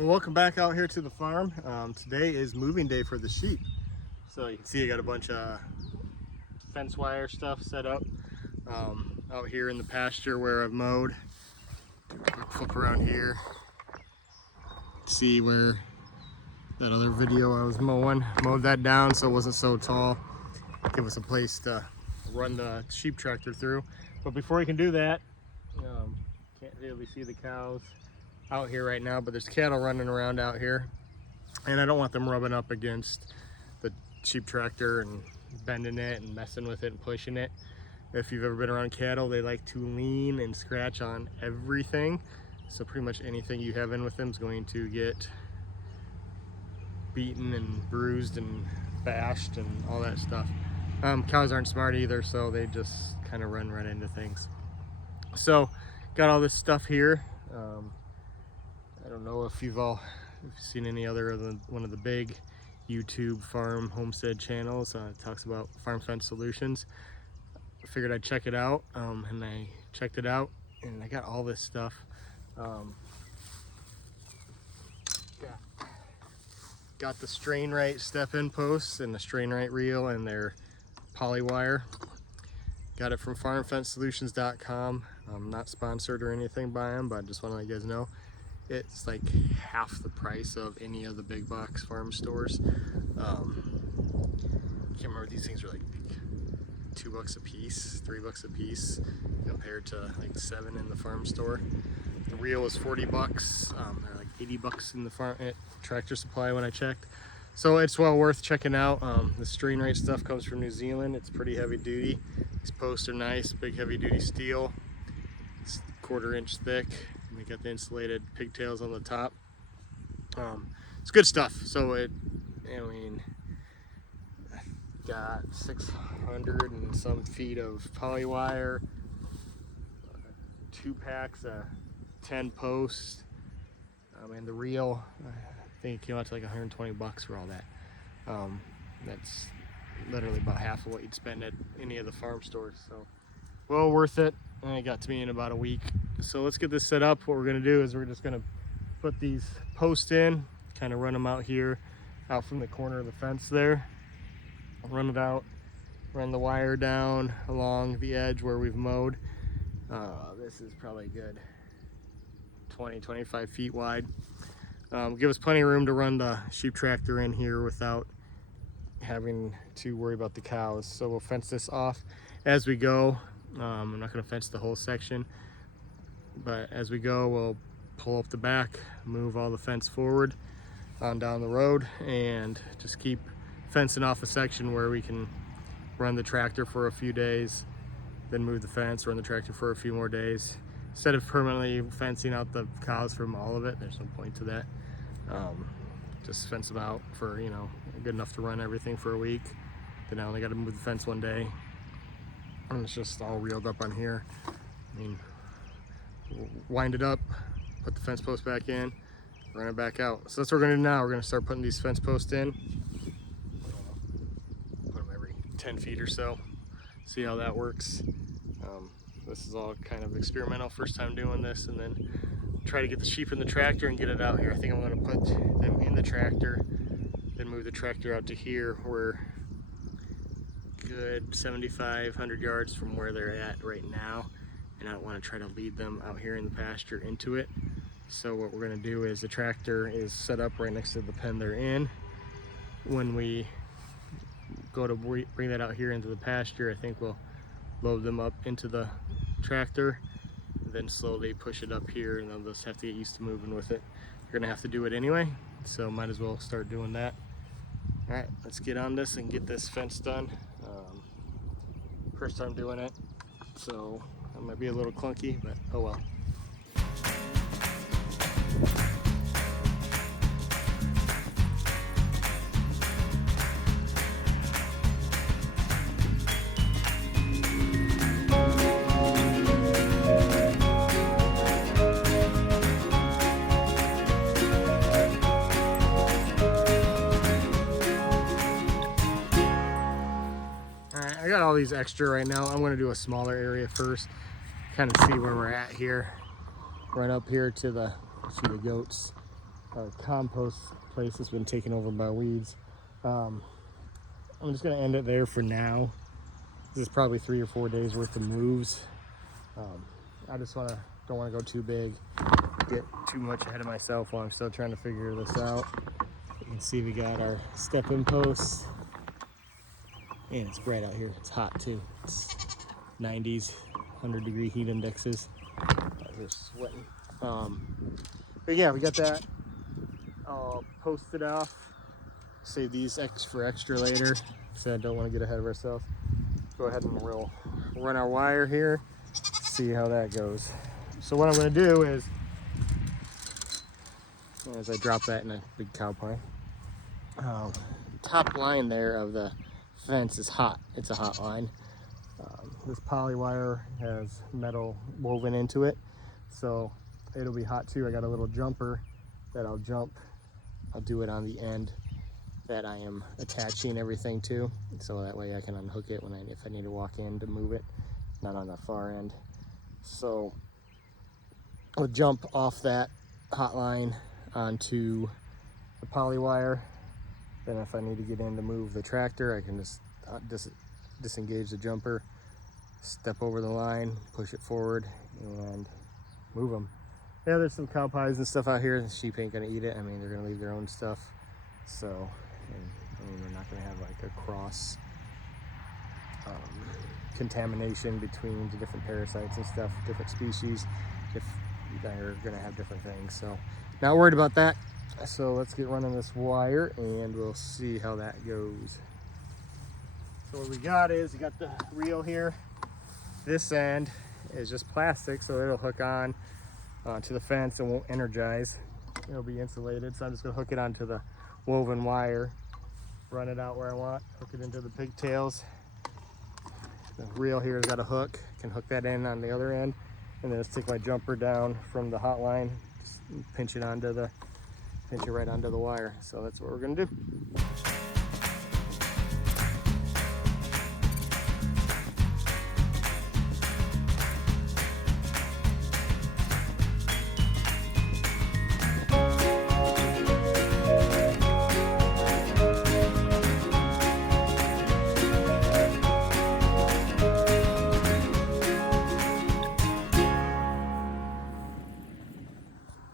Well, welcome back out here to the farm. Today is moving day for the sheep. So you can see I got a bunch of fence wire stuff set up out here in the pasture where I've mowed. Quick flip around here. See where that other video I was mowed that down so it wasn't so tall. Give us a place to run the sheep tractor through. But before you can do that, can't really see the cows out here right now, but there's cattle running around out here, and I don't want them rubbing up against the sheep tractor and bending it and messing with it and pushing it. If you've ever been around cattle, they like to lean and scratch on everything, so pretty much anything you have in with them is going to get beaten and bruised and bashed and all that stuff. Cows aren't smart either, so they just kind of run right into things. So got all this stuff here. I don't know if you've seen any other than one of the big YouTube farm homestead channels. It talks about farm fence solutions. I figured I'd check it out, and I checked it out, and I got all this stuff. Got the strain right step-in posts and the strain right reel and their poly wire. Got it from farmfencesolutions.com. I'm not sponsored or anything by them, but I just want to let you guys know it's like half the price of any of the big box farm stores. Can't remember, these things are like $2 a piece, $3 a piece, compared to like $7 in the farm store. The reel is $40. They're like $80 in the farm at Tractor Supply when I checked. So it's well worth checking out. The strain right stuff comes from New Zealand. It's pretty heavy duty. These posts are nice, big heavy duty steel. It's 1/4 inch thick. And we got the insulated pigtails on the top. It's good stuff. So got 600 and some feet of poly wire, 2 packs of 10 posts, and the reel, I think it came out to like $120 for all that. That's literally about half of what you'd spend at any of the farm stores, so well worth it. And it got to me in about a week. So let's get this set up. What we're going to do is we're just going to put these posts in, kind of run them out here, out from the corner of the fence there, run it out, run the wire down along the edge where we've mowed. This is probably good 20-25 feet wide. Give us plenty of room to run the sheep tractor in here without having to worry about the cows. So we'll fence this off as we go. I'm not going to fence the whole section, but as we go we'll pull up the back, move all the fence forward on down the road, and just keep fencing off a section where we can run the tractor for a few days, then move the fence, run the tractor for a few more days. Instead of permanently fencing out the cows from all of it, there's no point to that. Just fence them out for, good enough to run everything for a week. Then I only got to move the fence one day, and it's just all reeled up on here. Wind it up, put the fence post back in, run it back out. So that's what we're gonna do now. We're gonna start putting these fence posts in. Put them every 10 feet or so. See how that works. This is all kind of experimental, first time doing this, and then try to get the sheep in the tractor and get it out here. I think I'm going to put them in the tractor, then move the tractor out to here. We're good 7,500 yards from where they're at right now, and I don't want to try to lead them out here in the pasture into it. So what we're going to do is the tractor is set up right next to the pen they're in. When we go to bring that out here into the pasture, I think we'll load them up into the tractor, then slowly push it up here, and they'll just have to get used to moving with it. You're gonna have to do it anyway, so might as well start doing that. All right, let's get on this and get this fence done. First time doing it, so it might be a little clunky, but oh well. I got all these extra right now. I'm going to do a smaller area first, kind of see where we're at here. Right up here to the goats. our compost place has been taken over by weeds. I'm just gonna end it there for now. This is probably 3 or 4 days worth of moves. I just don't want to go too big, get too much ahead of myself while I'm still trying to figure this out. You can see we got our step-in posts, and it's bright out here. It's hot too. It's 90s, 100-degree heat indexes. We're sweating. But yeah, we got that all posted off. Save these for extra later. So I don't want to get ahead of ourselves. Go ahead and we'll run our wire here, see how that goes. So what I'm going to do is, as I drop that in a big cow pie, top line there of the fence is hot. It's a hot line. This poly wire has metal woven into it, so it'll be hot too. I got a little jumper that I'll do it on the end that I am attaching everything to, so that way I can unhook it if I need to walk in to move it, not on the far end. So I'll jump off that hot line onto the poly wire. Then if I need to get in to move the tractor, I can just disengage the jumper, step over the line, push it forward, and move them. Yeah, there's some cow pies and stuff out here. The sheep ain't gonna eat it. I mean, they're gonna leave their own stuff. So, I mean, we're not gonna have like a cross contamination between the different parasites and stuff, different species. If they're gonna have different things, so not worried about that. So let's get running this wire and we'll see how that goes. So what we got is, you got the reel here. This end is just plastic, so it'll hook on to the fence and won't energize. It'll be insulated, so I'm just gonna hook it onto the woven wire, run it out where I want, hook it into the pigtails. The reel here has got a hook, can hook that in on the other end, and then just take my jumper down from the hot line, just pinch it right onto the wire. So that's what we're gonna do.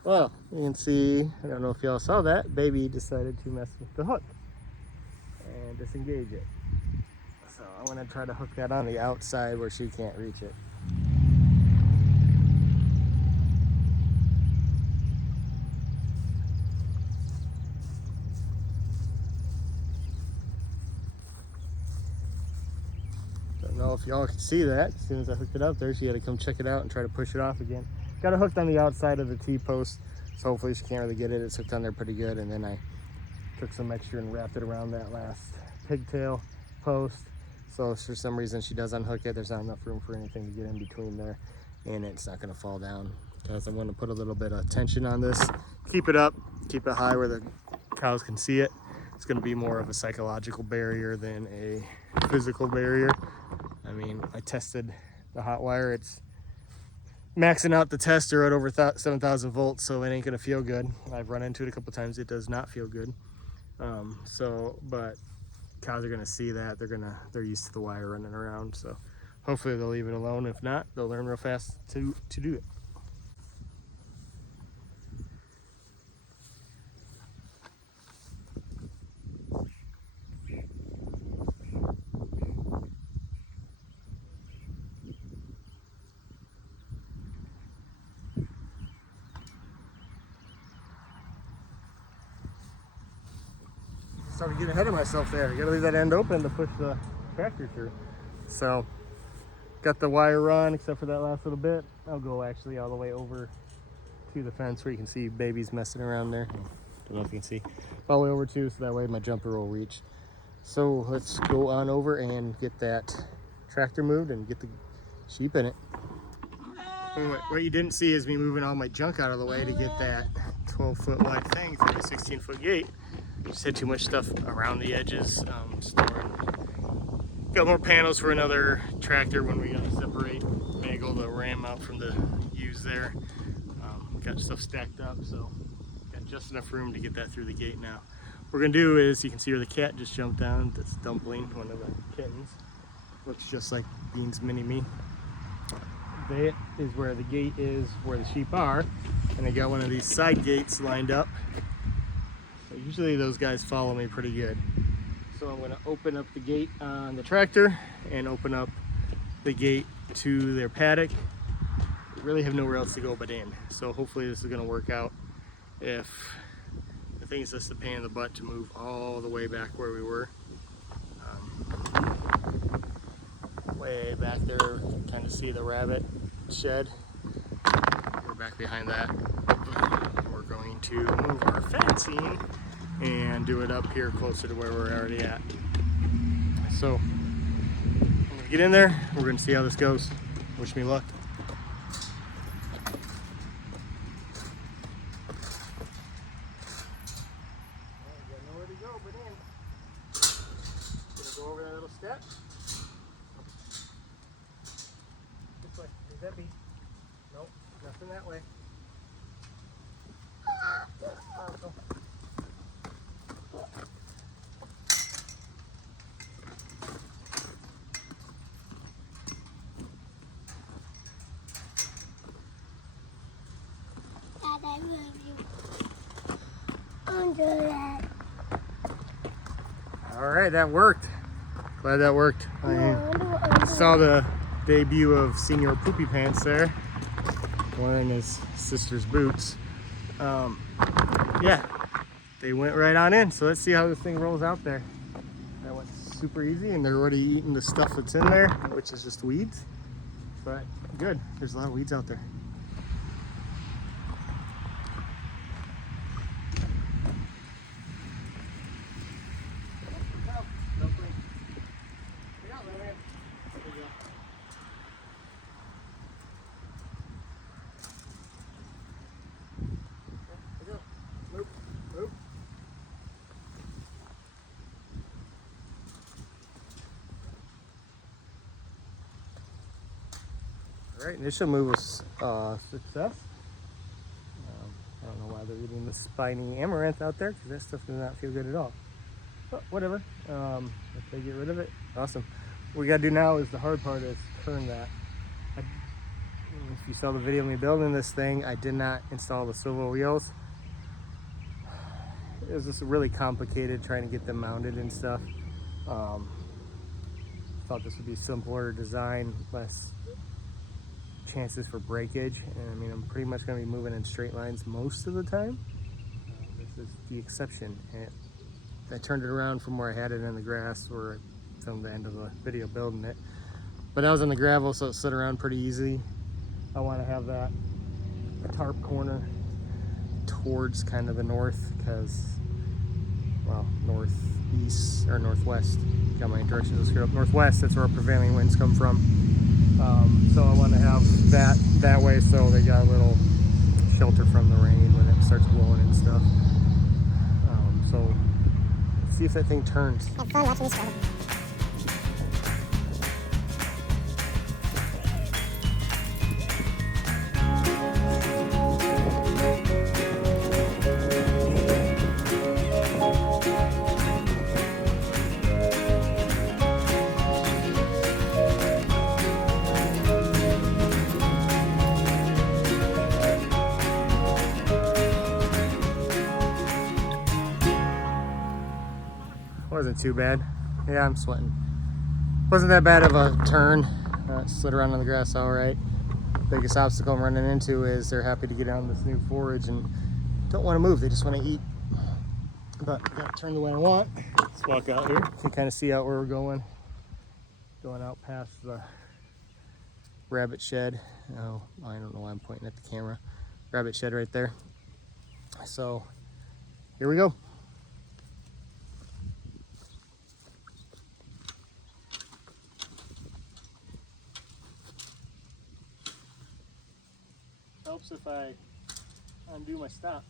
Well, you can see, I don't know if y'all saw that, baby decided to mess with the hook and disengage it. So I'm gonna try to hook that on the outside where she can't reach it. Don't know if y'all can see that. As soon as I hooked it up there, she had to come check it out and try to push it off again. Got it hooked on the outside of the T-post, so hopefully she can't really get it. It's hooked on there pretty good, and then I took some extra and wrapped it around that last pigtail post. So if for some reason she does unhook it, there's not enough room for anything to get in between there, and it's not gonna fall down. Because I'm gonna put a little bit of tension on this, keep it up, keep it high where the cows can see it. It's gonna be more of a psychological barrier than a physical barrier. I mean, I tested the hot wire. It's maxing out the tester at over 7,000 volts, so it ain't gonna feel good. I've run into it a couple times. It does not feel good. But cows are gonna see that. They're used to the wire running around. So hopefully they'll leave it alone. If not, they'll learn real fast to do it. Started getting ahead of myself there. I gotta leave that end open to push the tractor through. So, got the wire run except for that last little bit. I'll go actually all the way over to the fence where you can see babies messing around there. Don't know if you can see. All the way over too, so that way my jumper will reach. So let's go on over and get that tractor moved and get the sheep in it. What you didn't see is me moving all my junk out of the way to get that 12-foot wide thing through the 16-foot gate. Just had too much stuff around the edges, storing. Got more panels for another tractor when we gotta separate Bagel, the ram out from the ewes there. Got stuff stacked up, so got just enough room to get that through the gate now. What we're gonna do is, you can see where the cat just jumped down. That's Dumpling, one of the kittens. Looks just like Bean's mini-me. That is where the gate is, where the sheep are. And I got one of these side gates lined up. So usually those guys follow me pretty good. So I'm gonna open up the gate on the tractor and open up the gate to their paddock. We really have nowhere else to go but in. So hopefully this is gonna work out. If the thing is just a pain in the butt to move all the way back where we were. Way back there, kind of see the rabbit shed. We're back behind that. We're going to move our fencing and do it up here closer to where we're already at. So I'm gonna get in there. We're gonna see how this goes. Wish me luck. Nowhere to go but in. Gonna go over that little step. This way. Is that beat? Nope, nothing that way. Dad, I love you. Under that. All right, that worked. Glad that worked. I saw the debut of Senior Poopy Pants there, wearing his sister's boots. Yeah, they went right on in. So let's see how this thing rolls out there. That went super easy, and they're already eating the stuff that's in there, which is just weeds. But good, there's a lot of weeds out there. All right, initial move was success. I don't know why they're eating the spiny amaranth out there, because that stuff does not feel good at all. But whatever, if they get rid of it, awesome. What we gotta do now is the hard part, is turn that. If you saw the video of me building this thing, I did not install the swivel wheels. It was just really complicated trying to get them mounted and stuff. Thought this would be simpler design, less chances for breakage. And I mean, I'm pretty much going to be moving in straight lines most of the time. This is the exception. And I turned it around from where I had it in the grass, where I filmed the end of the video building it. But I was in the gravel, so it slid around pretty easy. I want to have that tarp corner towards kind of the north, because, well, northeast or northwest. Got my directions screwed up. Northwest, that's where our prevailing winds come from. So I want to have that way, so they got a little shelter from the rain when it starts blowing and stuff. So let's see if that thing turns. Have fun watching this one. Wasn't too bad. Yeah, I'm sweating. Wasn't that bad of a turn. Slid around on the grass all right. Biggest obstacle I'm running into is they're happy to get on this new forage and don't want to move. They just want to eat. But I got to turn the way I want. Let's walk out here. You can kind of see out where we're going. Going out past the rabbit shed. Oh, I don't know why I'm pointing at the camera. Rabbit shed right there. So here we go. Helps if I undo my stop.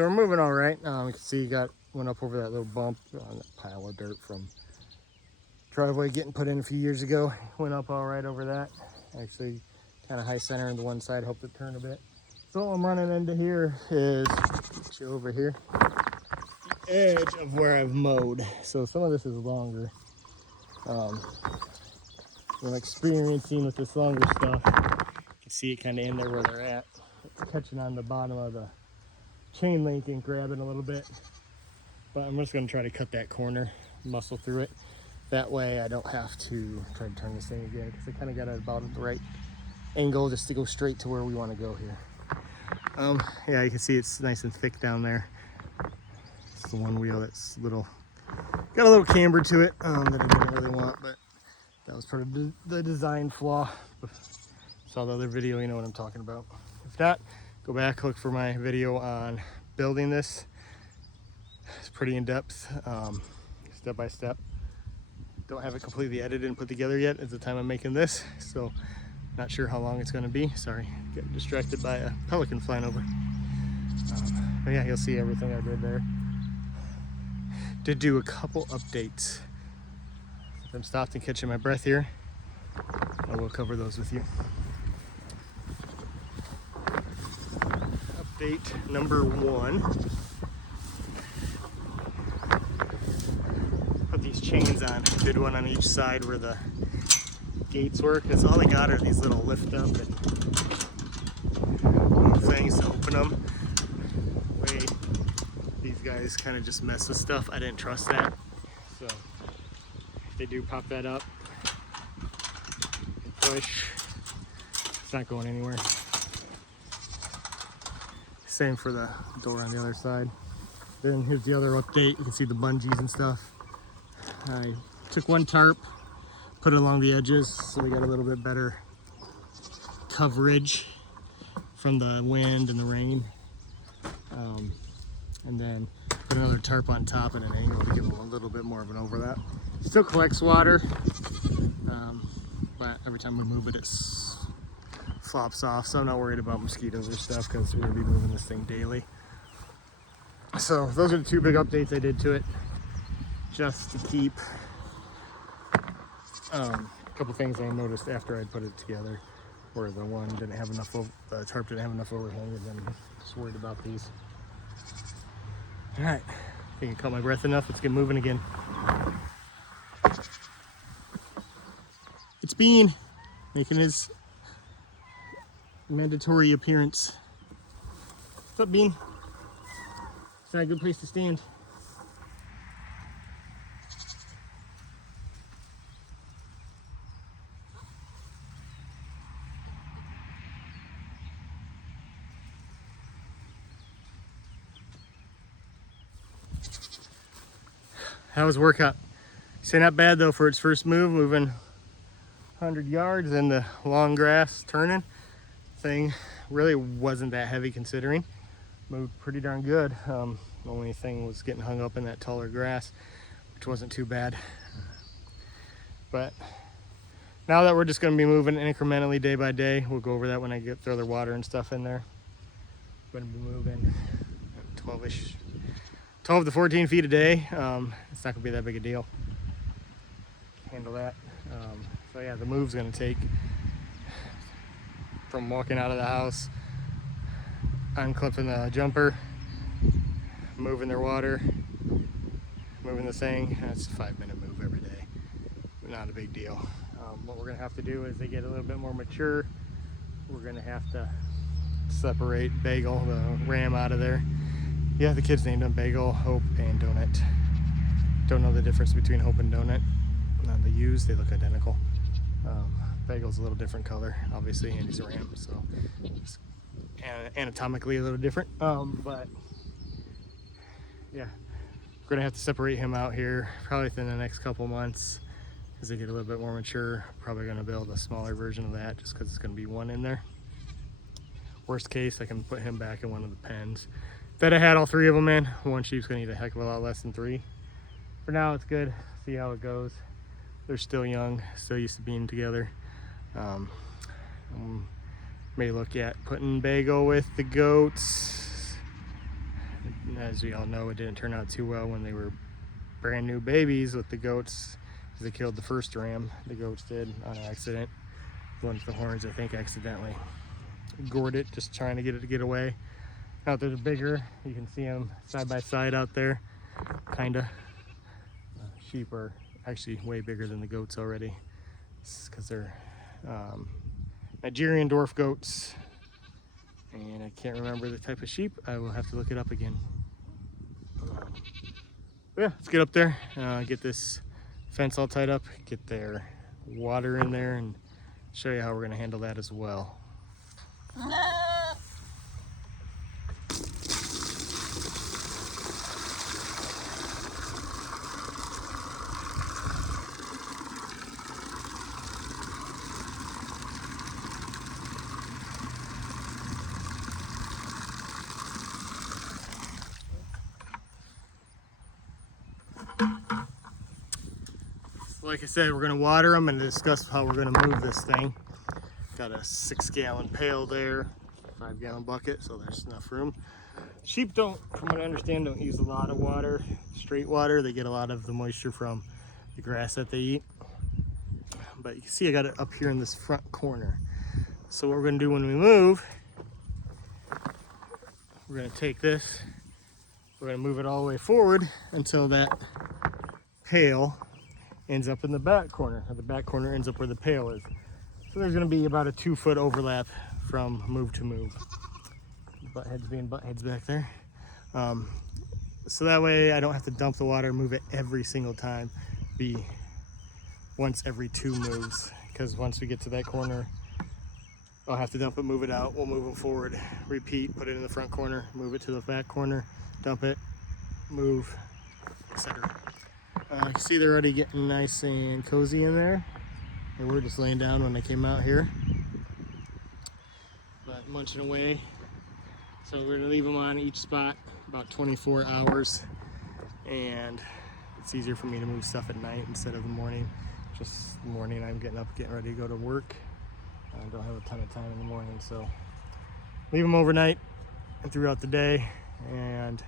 So we're moving all right. You can see went up over that little bump on that pile of dirt from driveway getting put in a few years ago. Went up all right over that. Actually, kind of high center on the one side. Helped it turn a bit. So what I'm running into here is over here, the edge of where I've mowed. So some of this is longer. I'm experiencing with this longer stuff. You can see it kind of in there where they're at. It's catching on the bottom of the chain link and grabbing a little bit. But I'm just going to try to cut that corner, muscle through it. That way I don't have to try to turn this thing again, because I kind of got it about the right angle just to go straight to where we want to go here. Yeah, you can see it's nice and thick down there. It's the one wheel that's got a little camber to it that I didn't really want, but that was part of the design flaw. Saw the other video, you know what I'm talking about. If not, go back, look for my video on building this. It's pretty in depth, step by step. Don't have it completely edited and put together yet at the time I'm making this, so not sure how long it's going to be. Sorry, getting distracted by a pelican flying over. But yeah, you'll see everything I did there. Did do a couple updates. I'm stopped and catching my breath here. I will cover those with you. Update number 1. Put these chains on. Did one on each side where the gates were, because all they got are these little lift up and things to open them. Way these guys kind of just mess with stuff. I didn't trust that. So if they do pop that up and push, it's not going anywhere. Same for the door on the other side. Then here's the other update. You can see the bungees and stuff. I took one tarp, put it along the edges so we got a little bit better coverage from the wind and the rain. And then put another tarp on top at an angle to give them a little bit more of an overlap. Still collects water, but every time we move it, it flops off. So I'm not worried about mosquitoes or stuff, because we're gonna be moving this thing daily. So those are the 2 big updates I did to it, just to keep a couple things I noticed after I'd put it together, where the one didn't have enough, the tarp didn't have enough overhang, and then just worried about these. All right, I think I caught my breath enough. Let's get moving again. It's Bean making his mandatory appearance. What's up, Bean? It's not a good place to stand. How was workout? Say not bad though for its first move, moving 100 yards in the long grass turning. Thing really wasn't that heavy considering. Moved pretty darn good. The only thing was getting hung up in that taller grass, which wasn't too bad. But now that we're just going to be moving incrementally day by day, we'll go over that when I throw the water and stuff in there. Going to be moving 12 to 14 feet a day. It's not gonna be that big a deal. Handle that. So yeah, the move's gonna take from walking out of the house, unclipping the jumper, moving their water, moving the thing. That's a 5-minute move every day. Not a big deal. What we're gonna have to do as they get a little bit more mature, we're gonna have to separate Bagel, the ram, out of there. Yeah, the kids named them Bagel, Hope, and Donut. Don't know the difference between Hope and Donut. On the U's, they look identical. Bagel's a little different color, obviously, and he's a ram, so it's anatomically a little different. But yeah, we're gonna have to separate him out here probably within the next couple months as they get a little bit more mature. Probably gonna build a smaller version of that just because it's gonna be one in there. Worst case, I can put him back in one of the pens that I had all 3 of them in. One sheep's gonna eat a heck of a lot less than 3. For now, it's good. See how it goes. They're still young, still used to being together. May look at putting Bagel with the goats. As we all know, it didn't turn out too well when they were brand new babies with the goats. They killed the first ram, the goats did, on accident. One of the horns, I think, accidentally gored it, just trying to get it to get away. Out there, they're bigger. You can see them side by side out there, kinda. Sheep are actually way bigger than the goats already. It's because they're Nigerian dwarf goats, and I can't remember the type of sheep. I will have to look it up again. But yeah, let's get up there, get this fence all tied up, get their water in there, and show you how we're going to handle that as well. Like I said, we're going to water them and discuss how we're going to move this thing. Got a 6-gallon pail there, 5-gallon bucket, so there's enough room. Sheep don't, from what I understand, don't use a lot of water, straight water. They get a lot of the moisture from the grass that they eat. But you can see I got it up here in this front corner. So what we're going to do when we move, we're going to take this, we're going to move it all the way forward until that pail ends up in the back corner. The back corner ends up where the pail is. So there's going to be about a 2-foot overlap from move to move. Butt heads being butt heads back there. So that way I don't have to dump the water, move it every single time. Be once every 2 moves. Because once we get to that corner, I'll have to dump it, move it out. We'll move them forward, repeat, put it in the front corner, move it to the back corner, dump it, move, etc. You can see they're already getting nice and cozy in there. They were just laying down when they came out here, but munching away. So we're gonna leave them on each spot about 24 hours, and it's easier for me to move stuff at night instead of the morning. Just the morning I'm getting up, getting ready to go to work. I don't have a ton of time in the morning, so leave them overnight and throughout the day, and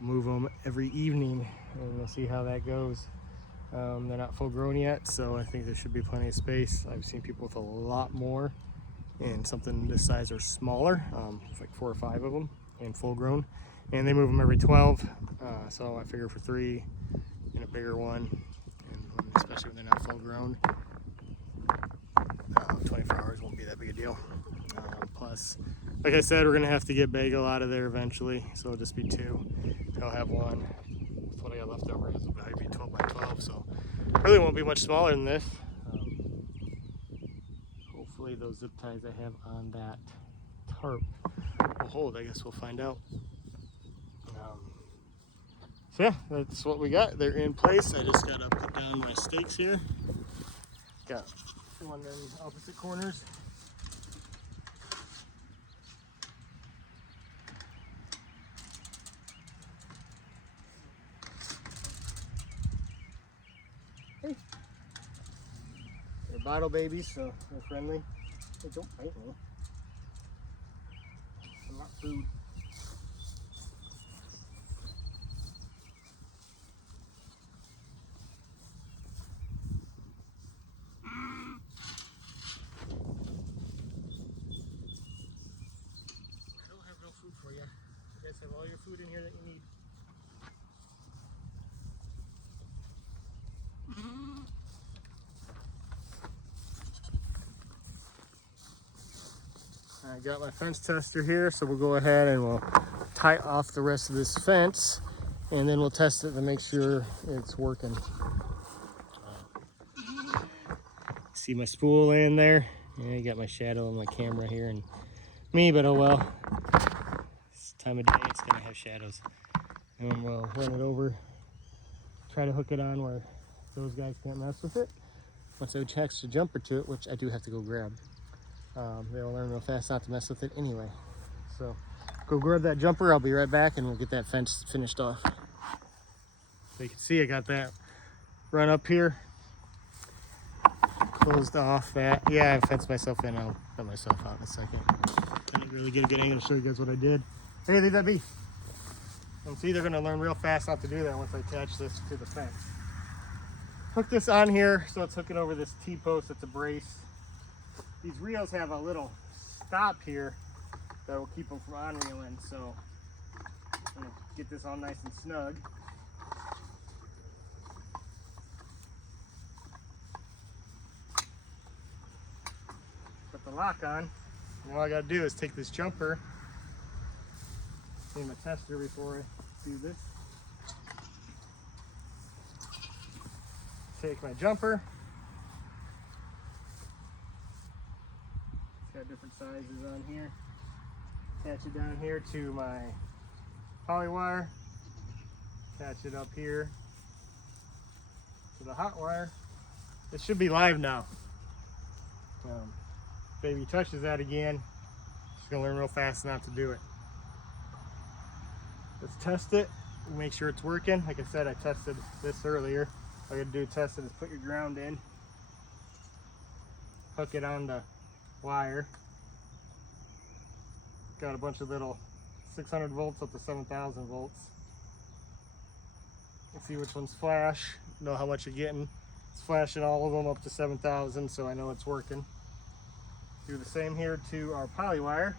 move them every evening, and we'll see how that goes. They're not full grown yet, so I think there should be plenty of space. I've seen people with a lot more, and something this size or smaller. It's like 4 or 5 of them and full grown, and they move them every 12. So I figure for 3 and a bigger one, and especially when they're not full grown, 24 hours won't be that big a deal. Plus, like I said, we're gonna have to get Bagel out of there eventually, so it'll just be 2. I'll have one. With what I got left over, it'll probably be 12 by 12, so really won't be much smaller than this. Hopefully those zip ties I have on that tarp will hold. I guess we'll find out. So yeah, that's what we got. They're in place. I just gotta put down my stakes here. Got one in opposite corners. Hey. They're bottle babies, so they're friendly. They don't bite me. I'm not food. Food for you. You guys have all your food in here that you need. I got my fence tester here, so we'll go ahead and we'll tie off the rest of this fence, and then we'll test it to make sure it's working. See my spool laying there? Yeah, you got my shadow on my camera here and me, but oh well. This time of day it's gonna have shadows. And we'll run it over, try to hook it on where those guys can't mess with it. Once I attach the jumper to it, which I do have to go grab, they'll learn real fast not to mess with it anyway. So go grab that jumper, I'll be right back, and we'll get that fence finished off. So you can see I got that run up here, closed off that. Yeah, I fenced myself in. I'll put myself out in a second. I didn't really get a good angle to show you guys what I did. Hey, leave that be. I'm either going to learn real fast not to do that once I attach this to the fence. Hook this on here so it's hooking over this T-post. It's a brace. These reels have a little stop here that will keep them from on-reeling, so I'm going to get this all nice and snug. Put the lock on, and all I got to do is take this jumper, clean my tester before I do this. Take my jumper. It's got different sizes on here. Attach it down here to my poly wire. Attach it up here to the hot wire. It should be live now. Baby touches that again, she's gonna learn real fast not to do it. Let's test it and make sure it's working. Like I said, I tested this earlier. All you gotta do to test it is put your ground in, hook it on the wire. Got a bunch of little 600 volts up to 7,000 volts. Let's see which ones flash, know how much you're getting. It's flashing all of them up to 7,000, so I know it's working. Do the same here to our poly wire.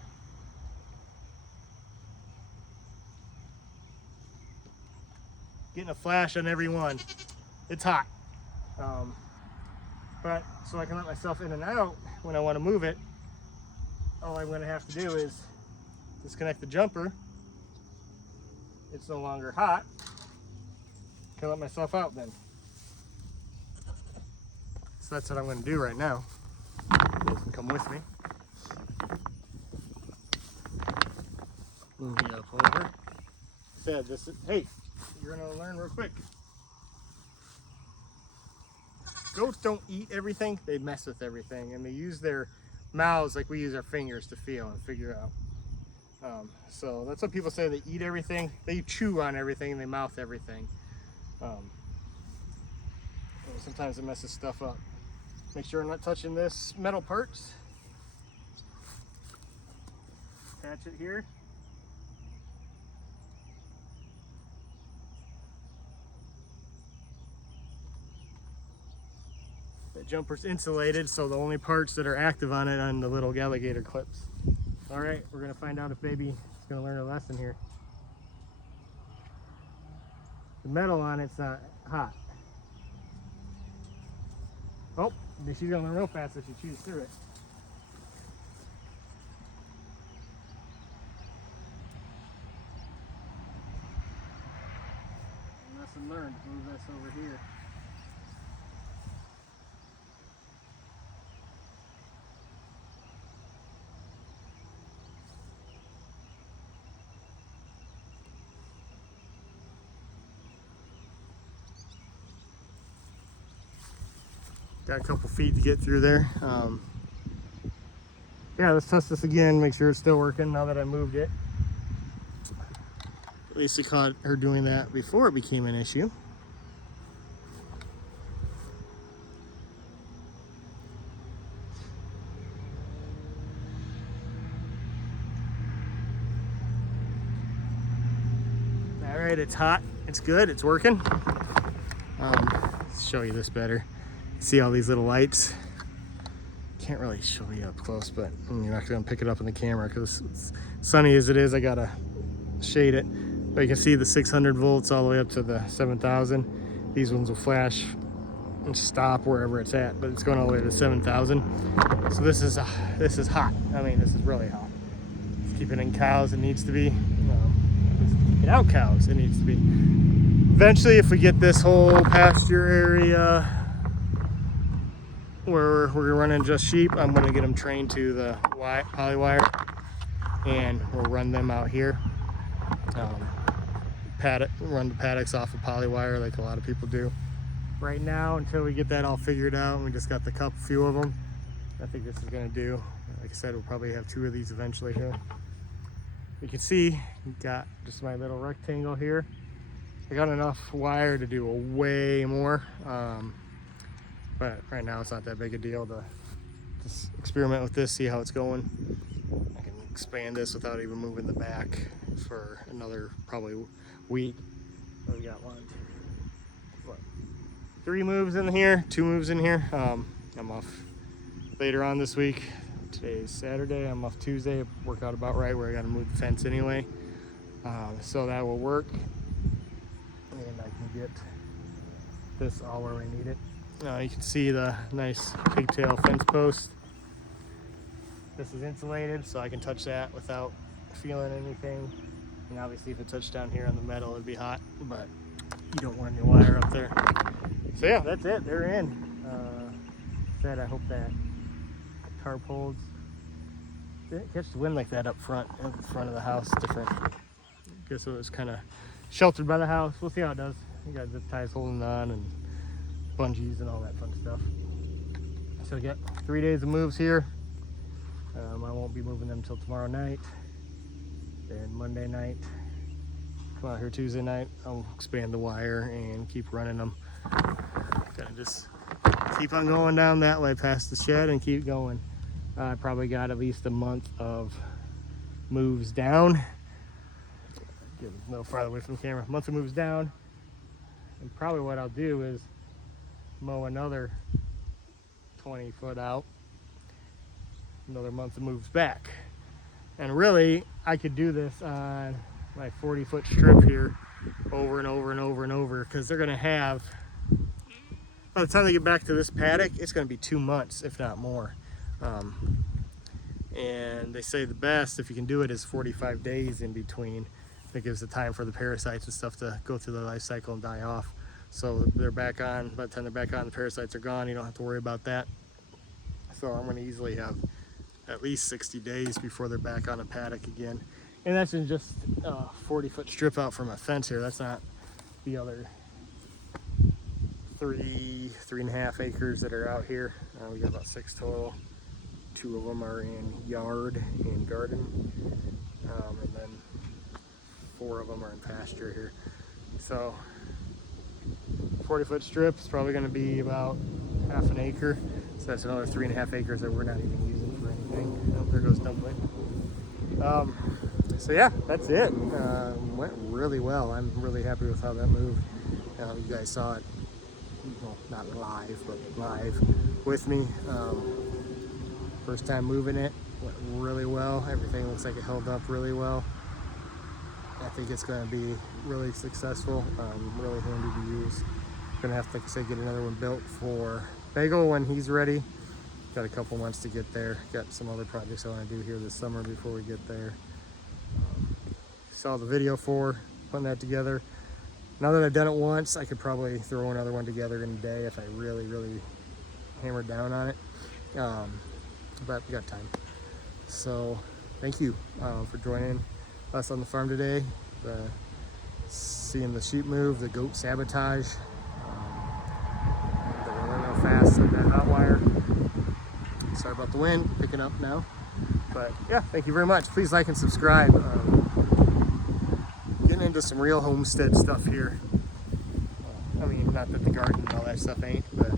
Getting a flash on every one. It's hot. But so I can let myself in and out when I want to move it, all I'm going to have to do is disconnect the jumper. It's no longer hot. I can let myself out then. So that's what I'm going to do right now. You can come with me. Move you up over. Said this is, hey, you're gonna learn real quick. Goats don't eat everything, they mess with everything, and they use their mouths like we use our fingers to feel and figure out. So that's what people say, they eat everything, they chew on everything, and they mouth everything. Sometimes it messes stuff up. Make sure I'm not touching this metal parts. Attach it here. The jumper's insulated, so the only parts that are active on it are the little alligator clips. All right, we're gonna find out if baby is gonna learn a lesson here. The metal on it's not hot. Oh, she's gonna learn real fast if she chews through it. Lesson learned. Move this over here. Got a couple feet to get through there. Yeah, let's test this again, make sure it's still working now that I moved it. At least I caught her doing that before it became an issue. All right, it's hot, it's good, it's working. Let's show you this better. See all these little lights? Can't really show you up close, but you're not gonna pick it up in the camera because it's sunny as it is, I gotta shade it. But you can see the 600 volts all the way up to the 7,000. These ones will flash and stop wherever it's at, but it's going all the way to 7,000. So this is hot. I mean, this is really hot. It's keeping in cows, it needs to be. It's keeping out cows, it needs to be. Eventually, if we get this whole pasture area where we're running just sheep, I'm going to get them trained to the poly wire, and we'll run them out here. Run the paddocks off of poly wire like a lot of people do. Right now, until we get that all figured out, and we just got the few of them, I think this is going to do. Like I said, we'll probably have 2 of these eventually here. You can see, got just my little rectangle here. I got enough wire to do way more. But right now it's not that big a deal to just experiment with this, see how it's going. I can expand this without even moving the back for another probably week. So we got what, 3 moves in here, 2 moves in here. I'm off later on this week. Today's Saturday. I'm off Tuesday. Work out about right where I got to move the fence anyway. So that will work, and I can get this all where we need it. You can see the nice pigtail fence post. This is insulated, so I can touch that without feeling anything. And obviously if it touched down here on the metal, it'd be hot, but you don't want any wire up there. So yeah, that's it, they're in. Said I hope that tarp holds. Catch the wind like that up front, in front of the house, different. I guess it was kind of sheltered by the house. We'll see how it does. You got zip ties holding on and bungees and all that fun stuff. So we got 3 days of moves here. I won't be moving them until tomorrow night. Then Monday night, come out here Tuesday night, I'll expand the wire and keep running them. Gotta just keep on going down that way past the shed and keep going. I probably got at least a month of moves down. Get a little farther away from the camera. A month of moves down. And probably what I'll do is mow another 20 foot out. Another month of moves back. And really, I could do this on my 40-foot strip here over and over and over and over, because they're gonna have, by the time they get back to this paddock, it's gonna be 2 months, if not more. And they say the best, if you can do it, is 45 days in between. That gives the time for the parasites and stuff to go through their life cycle and die off. So they're back on, by the time they're back on, the parasites are gone, you don't have to worry about that. So I'm gonna easily have at least 60 days before they're back on a paddock again. And that's in just a 40-foot strip out from a fence here. That's not the other 3.5 acres that are out here. We got about 6 total. 2 of them are in yard and garden, and then 4 of them are in pasture here. So 40-foot strip is probably going to be about half an acre. So that's another 3.5 acres that we're not even using for anything. Oh, there goes Dumpling. So yeah, that's it. Went really well. I'm really happy with how that moved. You guys saw it, well, not live, but live with me. First time moving it, went really well. Everything looks like it held up really well. I think it's going to be really successful, really handy to use. Gonna have to, like I said, get another one built for Bagel when he's ready. Got a couple months to get there. Got some other projects I want to do here this summer before we get there. Saw the video for putting that together. Now that I've done it once, I could probably throw another one together in a day if I really, really hammered down on it. But we got time. So thank you for joining us on the farm today. Seeing the sheep move, the goat sabotage. They're running real fast on that hot wire. Sorry about the wind, picking up now. But yeah, thank you very much. Please like and subscribe. Getting into some real homestead stuff here. I mean, not that the garden and all that stuff ain't, but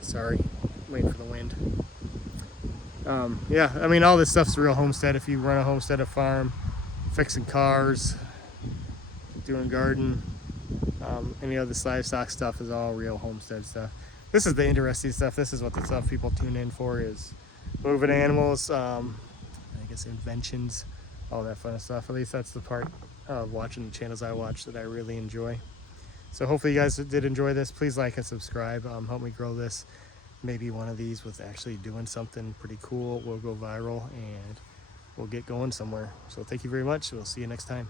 sorry, waiting for the wind. Yeah, I mean, all this stuff's real homestead. If you run a homestead, a farm, fixing cars, doing garden, any other livestock stuff is all real homestead stuff. This is the interesting stuff. This is what the stuff people tune in for, is moving animals, I guess inventions, all that fun stuff. At least that's the part of watching the channels I watch that I really enjoy. So hopefully you guys did enjoy this. Please like and subscribe. Help me grow this. Maybe one of these was actually doing something pretty cool will go viral and we'll get going somewhere. So thank you very much. We'll see you next time.